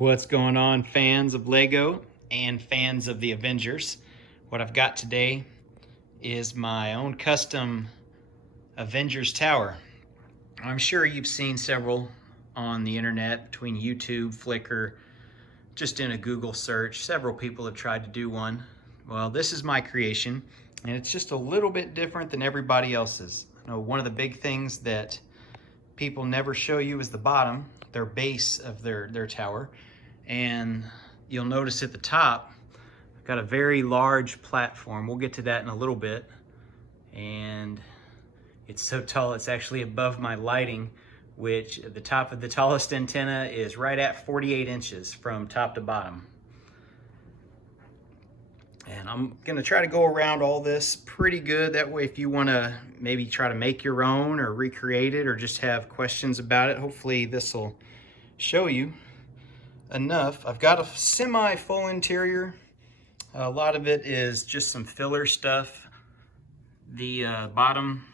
What's going on, fans of Lego and fans of the Avengers? What I've got today is my own custom Avengers Tower. I'm sure you've seen several on the internet between YouTube, Flickr, just in a Google search. Several people have tried to do one. Well, this is my creation, and it's just a little bit different than everybody else's. You know, one of the big things that people never show you is the bottom, their base of their tower. And you'll notice at the top, I've got a very large platform. We'll get to that in a little bit. And it's so tall, it's actually above my lighting, which at the top of the tallest antenna is right at 48 inches from top to bottom. And I'm gonna try to go around all this pretty good. That way, if you wanna maybe try to make your own or recreate it or just have questions about it, hopefully this will show you enough. I've got a semi-full interior. A lot of it is just some filler stuff. The bottom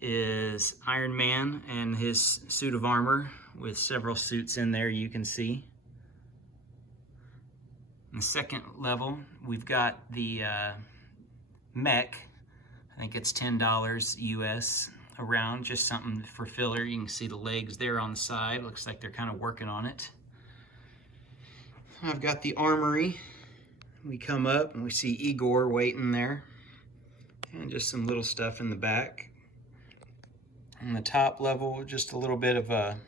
is Ironman and his suit of armor with several suits in there you can see. In the second level, we've got the mech. I think it's $10 US around, just something for filler. You can see the legs there on the side. Looks like they're kind of working on it. I've got the armory. We come up and we see Igor waiting there. And just some little stuff in the back. On the top level, just a little bit of a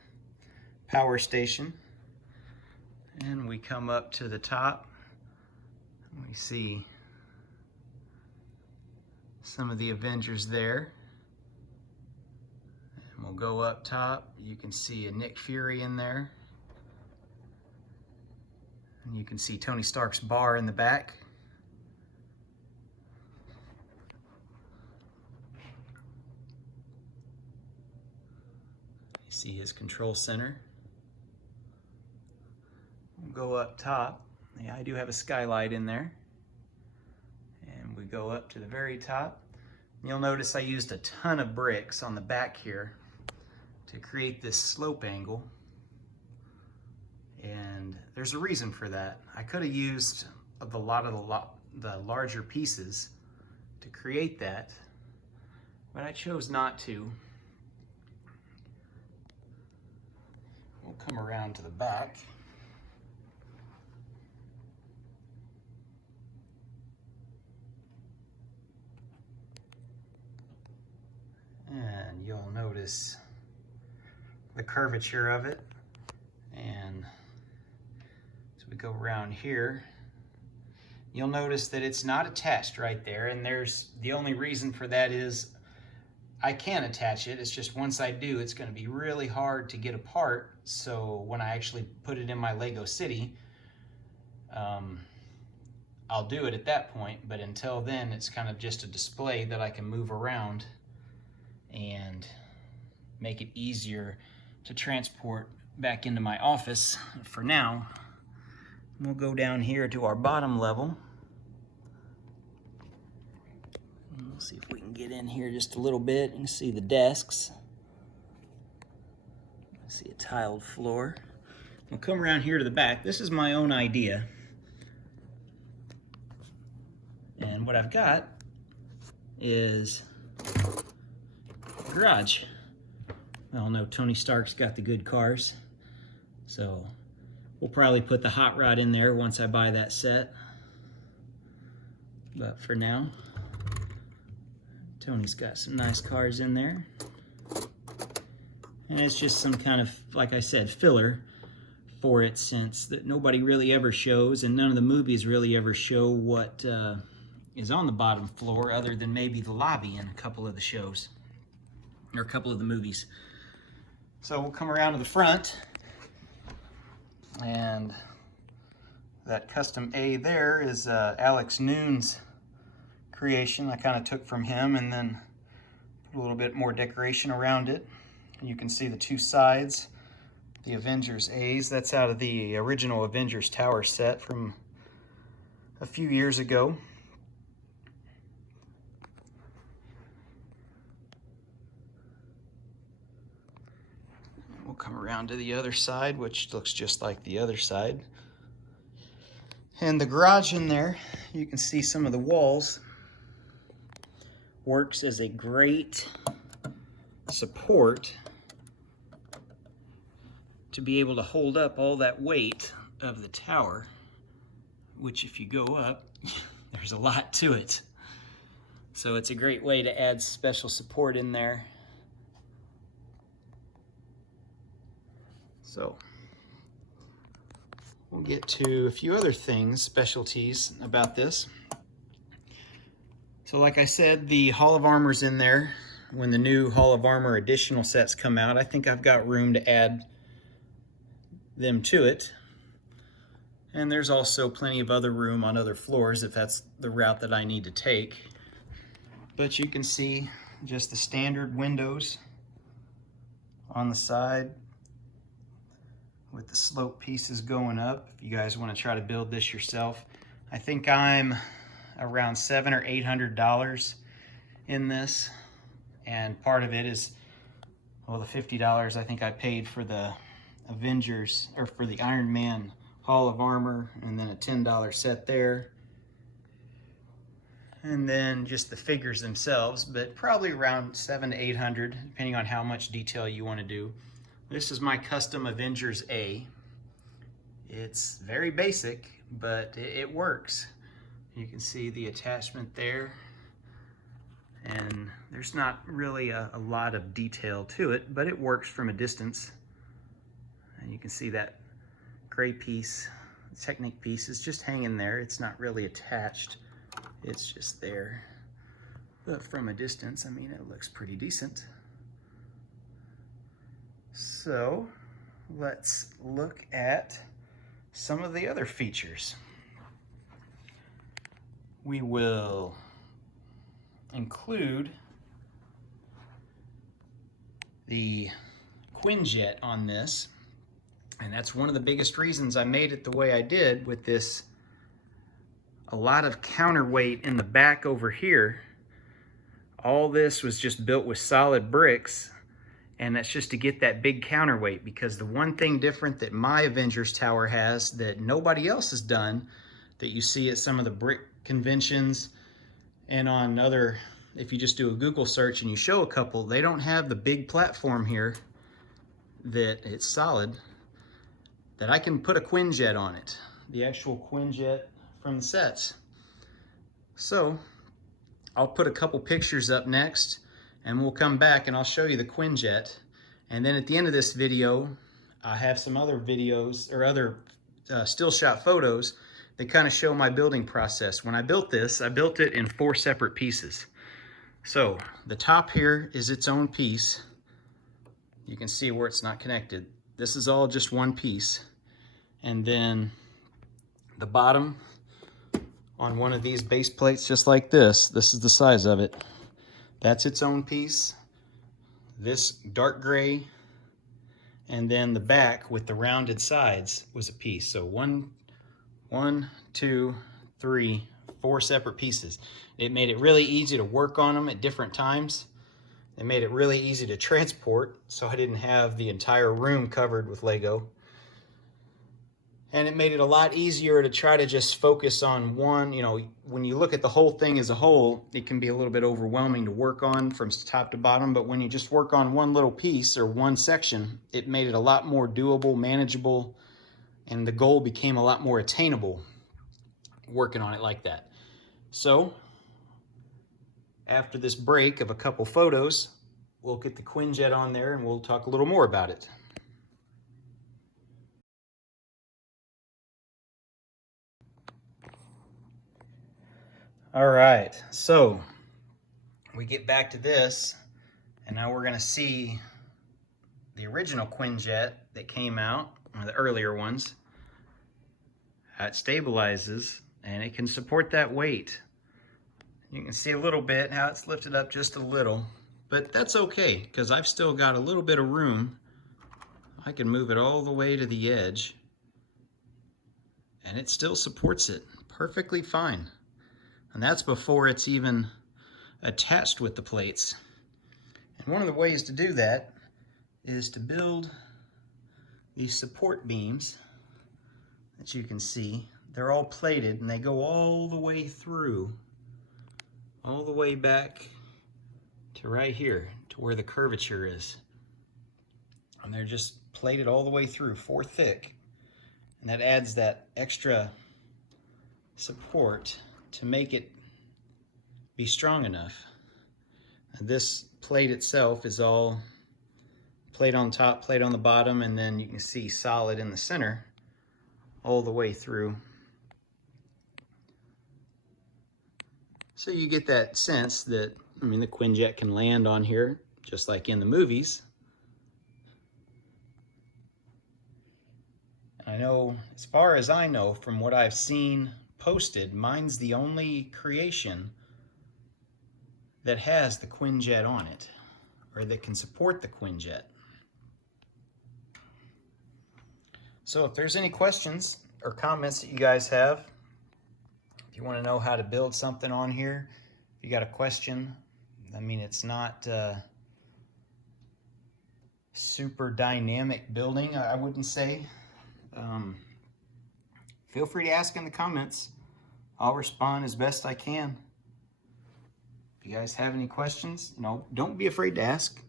power station. And we come up to the top. We see some of the Avengers there. And we'll go up top. You can see a Nick Fury in there. And you can see Tony Stark's bar in the back. You see his control center. We'll go up top. Yeah, I do have a skylight in there. And we go up to the very top. You'll notice I used a ton of bricks on the back here to create this slope angle. And there's a reason for that. I could have used the larger pieces to create that, but I chose not to. We'll come around to the back. And you'll notice the curvature of it. And so we go around here. You'll notice that it's not attached right there. And the only reason for that is I can attach it. It's just once I do, it's going to be really hard to get apart. So when I actually put it in my Lego City, I'll do it at that point. But until then, it's kind of just a display that I can move around and make it easier to transport back into my office. For now, we'll go down here to our bottom level. We'll see if we can get in here just a little bit. You can see the desks. See a tiled floor. We'll come around here to the back. This is my own idea. And what I've got is a garage. We all know Tony Stark's got the good cars. So we'll probably put the hot rod in there once I buy that set. But for now, Tony's got some nice cars in there. And it's just some kind of, like I said, filler for it, since that nobody really ever shows, and none of the movies really ever show what is on the bottom floor other than maybe the lobby in a couple of the shows, or a couple of the movies. So we'll come around to the front, and that custom A there is Alex Noon's creation. I kind of took from him and then put a little bit more decoration around it. And you can see the two sides, the Avengers A's. That's out of the original Avengers Tower set from a few years ago. we'll come around to the other side, which looks just like the other side. And the garage in there, you can see some of the walls, works as a great support to be able to hold up all that weight of the tower, which if you go up, there's a lot to it. So it's a great way to add special support in there. So we'll get to a few other things, specialties about this. So like I said, the Hall of Armor's in there. When the new Hall of Armor additional sets come out, I think I've got room to add them to it. And there's also plenty of other room on other floors if that's the route that I need to take. But you can see just the standard windows on the side with the slope pieces going up. If you guys want to try to build this yourself, I think I'm around $700 or $800 in this, and part of it is, well, the $50 I think I paid for the Avengers, or for the Ironman Hall of Armor, and then a $10 set there, and then just the figures themselves, but probably around $700 to $800 depending on how much detail you want to do. This is my custom Avengers A. It's very basic, but it works. You can see the attachment there, and there's not really a lot of detail to it, but it works from a distance. And you can see that gray piece, the Technic piece, is just hanging there. It's not really attached, it's just there. But from a distance, I mean, it looks pretty decent. So let's look at some of the other features. We will include the Quinjet on this, and that's one of the biggest reasons I made it the way I did with this. A lot of counterweight in the back over here. All this was just built with solid bricks, and that's just to get that big counterweight, because the one thing different that my Avengers Tower has that nobody else has done, that you see at some of the brick conventions and on other, if you just do a Google search and you show a couple, they don't have the big platform here that it's solid, that I can put a Quinjet on it, the actual Quinjet from the sets. So I'll put a couple pictures up next, and we'll come back and I'll show you the Quinjet. And then at the end of this video, I have some other videos or other still shot photos that kind of show my building process. When I built this, I built it in 4 separate pieces. So the top here is its own piece. You can see where it's not connected. This is all just one piece. And then the bottom on one of these base plates, just like this is the size of it. That's its own piece. This dark gray, and then the back with the rounded sides was a piece. So one, 2, 3, 4 separate pieces. It made it really easy to work on them at different times. It made it really easy to transport, so I didn't have the entire room covered with Lego. And it made it a lot easier to try to just focus on one. You know, when you look at the whole thing as a whole, it can be a little bit overwhelming to work on from top to bottom, but when you just work on one little piece or one section, it made it a lot more doable, manageable, and the goal became a lot more attainable working on it like that. So after this break of a couple photos, we'll get the Quinjet on there and we'll talk a little more about it. All right, so we get back to this, and now we're gonna see the original Quinjet that came out, one of the earlier ones. How it stabilizes, and it can support that weight. You can see a little bit how it's lifted up just a little, but that's okay, because I've still got a little bit of room. I can move it all the way to the edge, and it still supports it perfectly fine. And that's before it's even attached with the plates. And one of the ways to do that is to build these support beams that you can see, they're all plated and they go all the way through, all the way back to right here, to where the curvature is. And they're just plated all the way through, 4 thick. And that adds that extra support to make it be strong enough. And this plate itself is all plate on top, plate on the bottom, and then you can see solid in the center all the way through. So you get that sense that, I mean, the Quinjet can land on here just like in the movies. I know, as far as I know, from what I've seen posted, mine's the only creation that has the Quinjet on it, or that can support the Quinjet. So if there's any questions or comments that you guys have, if you want to know how to build something on here, if you got a question, I mean, it's not super dynamic building, I wouldn't say. Feel free to ask in the comments. I'll respond as best I can. If you guys have any questions, don't be afraid to ask.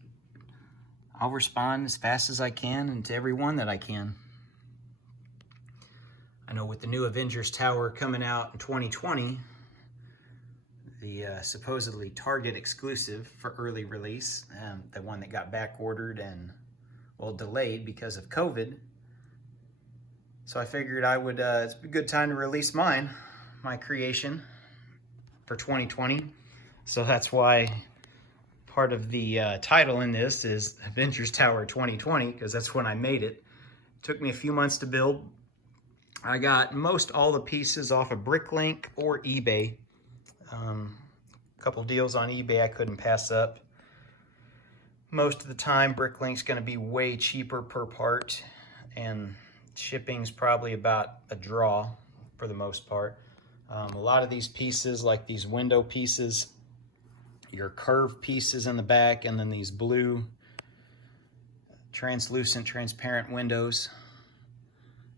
I'll respond as fast as I can and to everyone that I can. I know with the new Avengers Tower coming out in 2020, the supposedly Target exclusive for early release, the one that got back ordered and, well, delayed because of COVID. So I figured I would, it's a good time to release my creation for 2020. So that's why part of the title in this is Avengers Tower 2020, because that's when I made it. It took me a few months to build. I got most all the pieces off of Bricklink or eBay. A couple deals on eBay I couldn't pass up. Most of the time, Bricklink's going to be way cheaper per part, and shipping's probably about a draw for the most part. A lot of these pieces, like these window pieces, your curved pieces in the back, and then these blue translucent, transparent windows,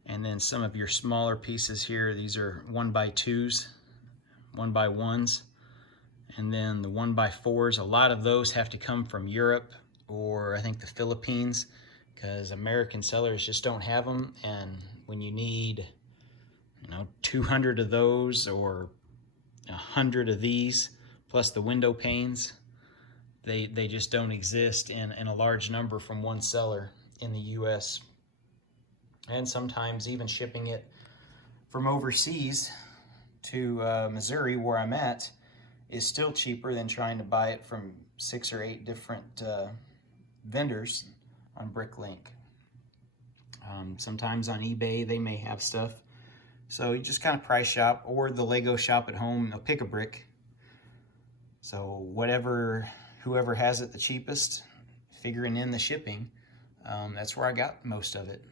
and then some of your smaller pieces here. These are 1x2s, 1x1s, and then the 1x4s. A lot of those have to come from Europe or I think the Philippines, because American sellers just don't have them. And when you need, 200 of those or 100 of these, plus the window panes, they just don't exist in a large number from one seller in the US. And sometimes even shipping it from overseas to Missouri, where I'm at, is still cheaper than trying to buy it from 6 or 8 different vendors on Bricklink. Sometimes on eBay they may have stuff, so you just kind of price shop, or the Lego shop at home, they'll pick a brick. So whoever has it the cheapest, figuring in the shipping, that's where I got most of it.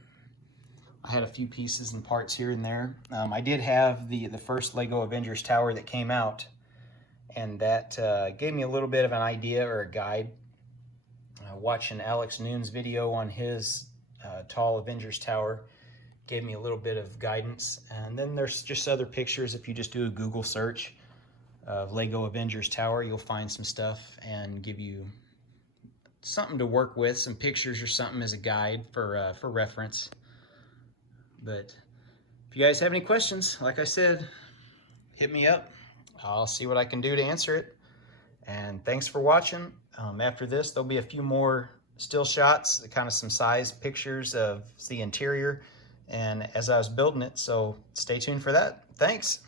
I had a few pieces and parts here and there. I did have the first Lego Avengers Tower that came out, and that gave me a little bit of an idea or a guide. Watching Alex Noon's video on his tall Avengers Tower gave me a little bit of guidance. And then there's just other pictures. If you just do a Google search of Lego Avengers Tower, you'll find some stuff and give you something to work with, some pictures or something as a guide for reference. But if you guys have any questions, like I said, hit me up. I'll see what I can do to answer it. And thanks for watching. After this, there'll be a few more still shots, kind of some size pictures of the interior and as I was building it. So stay tuned for that. Thanks.